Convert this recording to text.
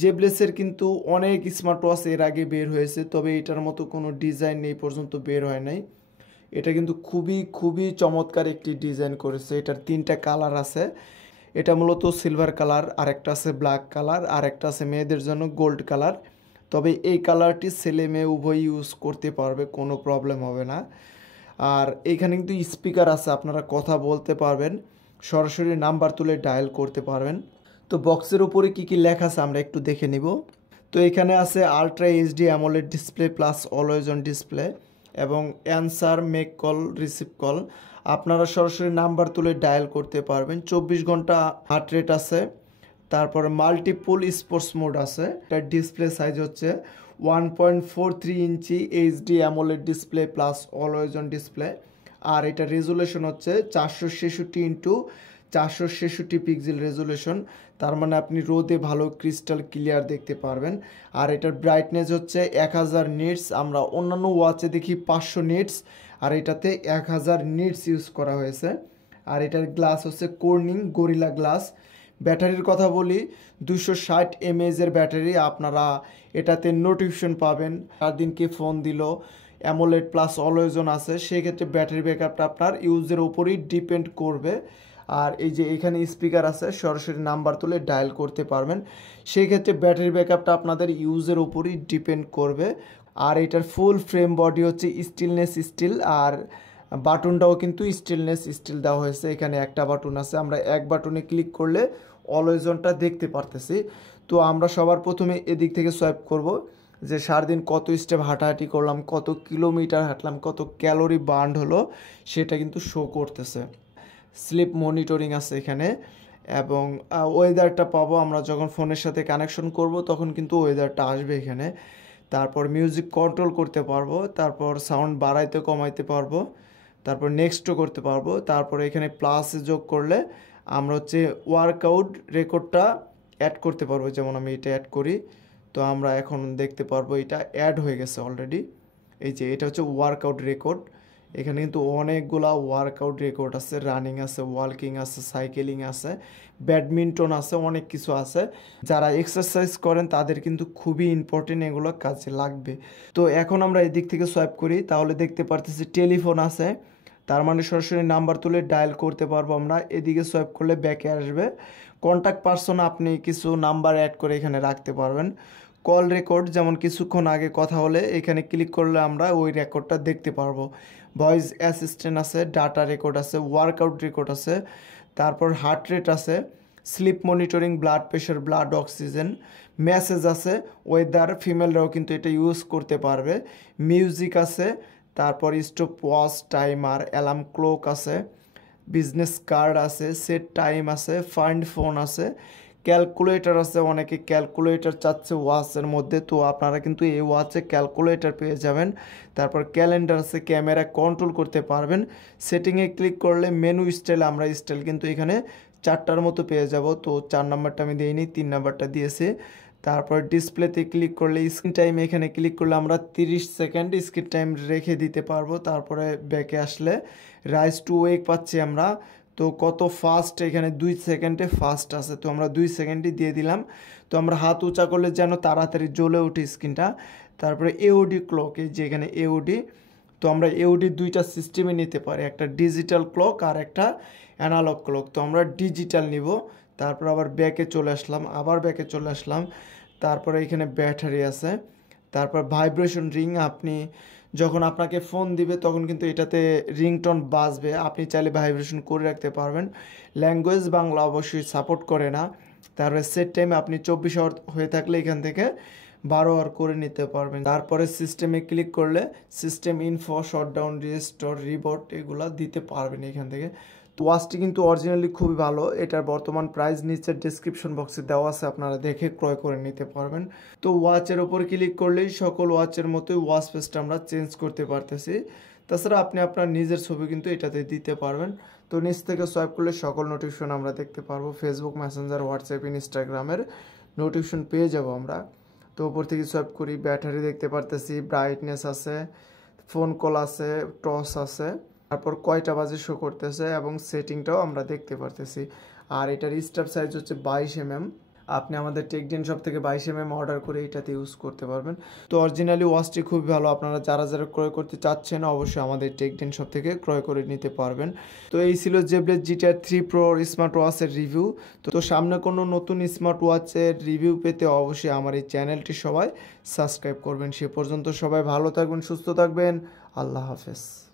জেবলেসের কিন্তু অনেক smart watch এর আগে বের হয়েছে, তবে এটার মতো কোনো ডিজাইন এই পর্যন্ত বের হয় নাই। এটা কিন্তু খুবই খুবই চমৎকার একটি ডিজাইন করেছে। এটার 3টা কালার আছে। এটা মূলত সিলভার কালার, আরেকটা আছে ব্ল্যাক কালার, আর একটা আছে মেয়েদের জন্য গোল্ড কালার। তবে এই কালারটি ছেলে মেয়ে উভয় ইউজ করতে পারবে, কোনো প্রবলেম হবে না। আর এখানে কিন্তু স্পিকার আছে, আপনারা কথা বলতে পারবেন, সরাসরি নাম্বার তুলে ডায়াল করতে পারবেন। তো বক্সের উপরে কি কি লেখা আছে আমরা একটু দেখে নিব। তো এখানে আছে ultra HD AMOLED display plus always on display এবং answer, make call, receive call. আপনারা সরাসরি নাম্বার তুলে ডায়াল করতে পারবেন। 24 ঘন্টা হার্ট রেট আছে। তারপরে মাল্টিপুল স্পোর্টস মোড আছে। এটার ডিসপ্লে সাইজ হচ্ছে 1.43 inch HD AMOLED display plus always on display. আর এটা রেজুলেশন হচ্ছে 466x466 পিক্সেল রেজুলেশন। তার মানে আপনি রোদে ভালো ক্রিস্টাল ক্লিয়ার দেখতে পারবেন। আর এটার ব্রাইটনেস হচ্ছে 1000 নিটস। আমরা অন্যান্য ওয়াচে দেখি 500 নিটস, আর এটাতে 1000 নিটস ইউজ করা হয়েছে। আর এটার গ্লাস হচ্ছে কর্নিং গরিলা গ্লাস। ব্যাটারির কথা বলি, 260 mAh এর ব্যাটারি। আপনারা এটাতে নোটিফিকেশন পাবেন, 4 দিনকে ফোন দিল, অ্যামোলেড প্লাস অলওয়েজ অন আছে, সেক্ষেত্রে ব্যাটারি ব্যাকআপটা আপনার ইউজের উপরই ডিপেন্ড করবে। আর এই যে এখানে স্পিকার আছে, সরাসরি নাম্বার তুলে ডায়াল করতে পারবেন, সেই ক্ষেত্রে ব্যাটারি ব্যাকআপটা আপনাদের ইউজের উপরই ডিপেন্ড করবে। আর এটার ফুল ফ্রেম বডি হচ্ছে স্টিলনেস স্টিল, আর বাটনটাও কিন্তু স্টিলনেস স্টিল দেওয়া হয়েছে। এখানে একটা বাটন আছে, আমরা এক বাটনে ক্লিক করলে অলওয়েজ অনটা দেখতে পারতেছি। তো আমরা সবার প্রথমে এদিক থেকে সোয়াইপ করব যে সারাদিন কত স্টেপ হাঁটাহাঁটি করলাম, কত কিলোমিটার হাঁটলাম, কত ক্যালোরি বার্ন হলো, সেটা কিন্তু শো করতেছে। স্লিপ মনিটরিং আছে এখানে, এবং ওয়েদারটা পাবো আমরা যখন ফোনের সাথে কানেকশন করব, তখন কিন্তু ওয়েদারটা আসবে এখানে। তারপর মিউজিক কন্ট্রোল করতে পারবো, তারপর সাউন্ড বাড়াইতে কমাইতে পারবো, তারপর নেক্সটও করতে পারবো। তারপরে এখানে প্লাসে যোগ করলে আমরা হচ্ছে ওয়ার্কআউট রেকর্ডটা অ্যাড করতে পারবো। যেমন আমি এটা অ্যাড করি, তো আমরা এখন দেখতে পারবো এটা অ্যাড হয়ে গেছে অলরেডি। এই যে এটা হচ্ছে ওয়ার্কআউট রেকর্ড। এখানে কিন্তু অনেকগুলা ওয়ার্কআউট রেকর্ড আছে, রানিং আছে, ওয়াকিং আছে, সাইকেলিং আছে, ব্যাডমিন্টন আছে, অনেক কিছু আছে। যারা এক্সারসাইজ করেন তাদের কিন্তু খুবই ইম্পর্টেন্ট, এগুলো কাজে লাগবে। তো এখন আমরা এদিক থেকে সোয়াইপ করি, তাহলে দেখতে পারতেছি টেলিফোন আছে, তার মানে সরাসরি নাম্বার তুলে ডায়াল করতে পারবো আমরা। এদিকে সোয়াইপ করলে ব্যাকে আসবে। কন্ট্যাক্ট পারসন, আপনি কিছু নাম্বার অ্যাড করে এখানে রাখতে পারবেন। কল রেকর্ড, যেমন কিছুক্ষণ আগে কথা হলে এখানে ক্লিক করলে আমরা ওই রেকর্ডটা দেখতে পারবো। ভয়েস অ্যাসিস্ট্যান্ট আছে, ডাটা রেকর্ড আছে, ওয়ার্কআউট রেকর্ড আছে, তারপর হার্ট রেট আছে, slip monitoring, blood pressure, blood oxygen, message আছে, ওয়েদার, ফিমেলরাও কিন্তু এটা ইউজ করতে পারবে, মিউজিক আছে, তারপর stop watch, timer, alarm clock আছে, বিজনেস কার্ড আছে, সেট টাইম আছে, ফাইন্ড ফোন আছে, ক্যালকুলেটর আছে। অনেকে ক্যালকুলেটর চাচ্ছে ওয়াচের মধ্যে, তো আপনারা কিন্তু এই ওয়াচে ক্যালকুলেটর পেয়ে যাবেন। তারপর ক্যালেন্ডার আছে, ক্যামেরা কন্ট্রোল করতে পারবেন। সেটিংয়ে ক্লিক করলে মেনু স্টাইল, আমরা স্টাইল কিন্তু এখানে 4টার মতো পেয়ে যাব। তো 4 নাম্বারটা আমি দিইনি, 3 নাম্বারটা দিয়েছি। তারপর ডিসপ্লেতে ক্লিক করলে স্ক্রিন টাইম, এখানে ক্লিক করলে আমরা 30 সেকেন্ড স্ক্রিন টাইম রেখে দিতে পারবো। তারপরে ব্যাকে আসলে রাইজ টু ওয়েক পাচ্ছি আমরা। তো কত ফাস্ট, এখানে 2 সেকেন্ডে ফাস্ট আছে, তো আমরা 2 সেকেন্ডই দিয়ে দিলাম। তো আমরা হাত উঁচা করলে যেন তাড়াতাড়ি জ্বলে ওঠে স্ক্রিনটা। তারপরে এওডি ক্লক, এই যে এখানে এওডি, তো আমরা এওডি 2টা সিস্টেমে নিতে পারি, একটা ডিজিটাল ক্লক আর একটা অ্যানালগ ক্লক। তো আমরা ডিজিটাল নিব। তারপর আবার ব্যাকে চলে আসলাম, আবার ব্যাকে চলে আসলাম। তারপরে এখানে ব্যাটারি আছে, তারপর ভাইব্রেশন রিং, আপনি যখন আপনাকে ফোন দিবে তখন কিন্তু এটাতে রিংটোন বাজবে, আপনি চাইলে ভাইব্রেশন করে রাখতে পারবেন। ল্যাঙ্গুয়েজ বাংলা অবশ্যই সাপোর্ট করে না। তারপরে সেট টাইম, আপনি 24 আওয়ার হয়ে থাকলে এখান থেকে 12 আওয়ার করে নিতে পারবেন। তারপরে সিস্টেমে ক্লিক করলে system info, shutdown, restore, reboot এগুলা দিতে পারবেন এখান থেকে। তো ওয়াচটি কিন্তু অরিজিনালি খুবই ভালো। এটার বর্তমান প্রাইস নিচের ডেসক্রিপশন বক্সে দেওয়া আছে, আপনারা দেখে ক্রয় করে নিতে পারবেন। তো ওয়াচের ওপর ক্লিক করলেই সকল ওয়াচের মতোই ওয়াচ ফেসটা আমরা চেঞ্জ করতে পারতেছি। তাছাড়া আপনি আপনার নিজের ছবি কিন্তু এটাতে দিতে পারবেন। তো নিচ থেকে সোয়াইপ করলে সকল নোটিফিকেশন আমরা দেখতে পারবো। ফেসবুক, মেসেঞ্জার, হোয়াটসঅ্যাপ, ইনস্টাগ্রামের নোটিফিকেশন পেয়ে যাব আমরা। তো উপর থেকে সোয়াইপ করি, ব্যাটারি দেখতে পারতেছি, ব্রাইটনেস আছে, ফোন কল আছে, টস আছে, তারপর কয়টা বাজে শো করতেছে এবং সেটিংটাও আমরা দেখতে পারতেছি। আর এটার স্টার সাইজ হচ্ছে 22 mm। আপনি আমাদের টেকডেন শপ থেকে 22mm অর্ডার করে এটাতে ইউজ করতে পারবেন। তো অরিজিনালি ওয়াচটি খুবই ভালো, আপনারা যারা যারা ক্রয় করতে চাচ্ছেন অবশ্যই আমাদের টেকডেন শপ থেকে ক্রয় করে নিতে পারবেন। তো এই ছিল Zeblaze GTR 3 Pro স্মার্ট ওয়াচের রিভিউ। তো সামনে কোনো নতুন স্মার্ট ওয়াচের রিভিউ পেতে অবশ্যই আমার এই চ্যানেলটি সবাই সাবস্ক্রাইব করবেন। সে পর্যন্ত সবাই ভালো থাকবেন, সুস্থ থাকবেন। আল্লাহ হাফেজ।